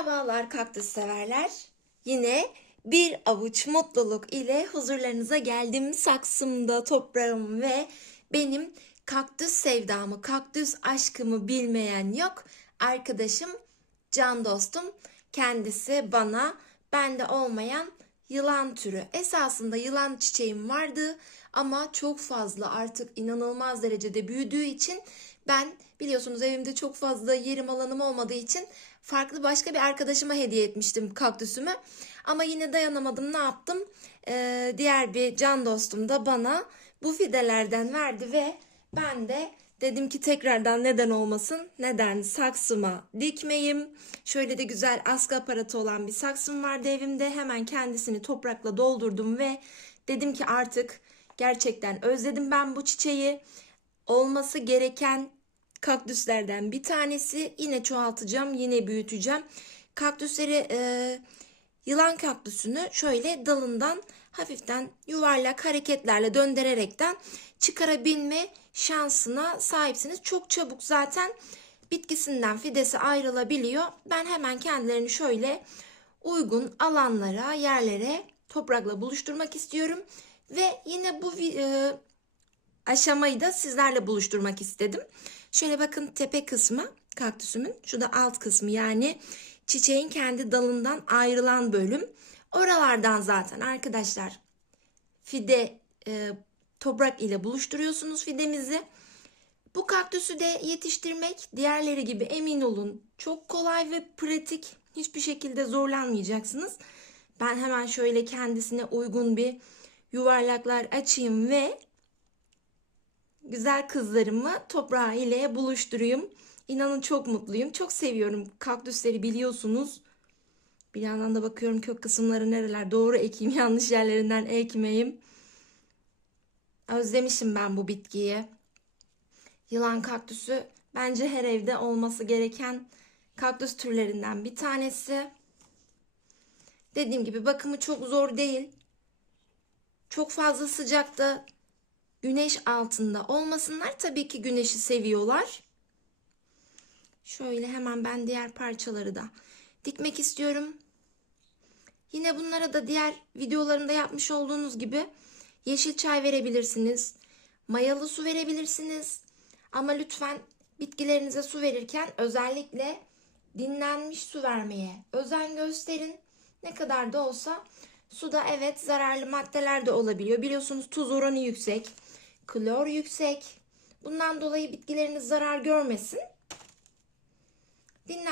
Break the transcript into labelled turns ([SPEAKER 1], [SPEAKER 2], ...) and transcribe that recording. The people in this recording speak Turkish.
[SPEAKER 1] Merhabalar kaktüs severler. Yine bir avuç mutluluk ile huzurlarınıza geldim. Saksımda toprağım ve benim kaktüs sevdamı, kaktüs aşkımı bilmeyen yok. Arkadaşım, can dostum. Kendisi bana, bende olmayan yılan türü. Esasında yılan çiçeğim vardı ama çok fazla artık inanılmaz derecede büyüdüğü için ben biliyorsunuz evimde çok fazla yerim alanım olmadığı için farklı başka bir arkadaşıma hediye etmiştim kaktüsümü. Ama yine dayanamadım ne yaptım? Ee, diğer bir can dostum da bana bu fidelerden verdi ve ben de dedim ki tekrardan neden olmasın? Neden saksıma dikmeyim? Şöyle de güzel askı aparatı olan bir saksım vardı evimde. Hemen kendisini toprakla doldurdum ve dedim ki artık gerçekten özledim ben bu çiçeği. Olması gereken kaktüslerden bir tanesi. Yine çoğaltacağım, yine büyüteceğim. Kaktüsleri e, yılan kaktüsünü şöyle dalından hafiften yuvarlak hareketlerle döndürerekten çıkarabilme şansına sahipsiniz. Çok çabuk zaten bitkisinden fidesi ayrılabiliyor. Ben hemen kendilerini şöyle uygun alanlara, yerlere toprakla buluşturmak istiyorum. Ve yine bu e, aşamayı da sizlerle buluşturmak istedim. Şöyle bakın tepe kısmı kaktüsümün. Şu da alt kısmı yani çiçeğin kendi dalından ayrılan bölüm. Oralardan zaten arkadaşlar fide e, toprak ile buluşturuyorsunuz fidemizi. Bu kaktüsü de yetiştirmek diğerleri gibi emin olun çok kolay ve pratik. Hiçbir şekilde zorlanmayacaksınız. Ben hemen şöyle kendisine uygun bir yuvarlaklar açayım ve güzel kızlarımı toprağı ile buluşturayım. İnanın çok mutluyum. Çok seviyorum kaktüsleri biliyorsunuz. Bir yandan da bakıyorum kök kısımları nereler doğru ekeyim yanlış yerlerinden ekmeyeyim. Özlemişim ben bu bitkiyi. Yılan kaktüsü bence her evde olması gereken kaktüs türlerinden bir tanesi. Dediğim gibi bakımı çok zor değil. Çok fazla sıcakta güneş altında olmasınlar. Tabii ki güneşi seviyorlar. Şöyle hemen ben diğer parçaları da dikmek istiyorum. Yine bunlara da diğer videolarımda yapmış olduğunuz gibi yeşil çay verebilirsiniz. Mayalı su verebilirsiniz. Ama lütfen bitkilerinize su verirken özellikle dinlenmiş su vermeye özen gösterin. Ne kadar da olsa suda evet zararlı maddeler de olabiliyor. Biliyorsunuz tuz oranı yüksek, klor yüksek. Bundan dolayı bitkileriniz zarar görmesin. Dinlen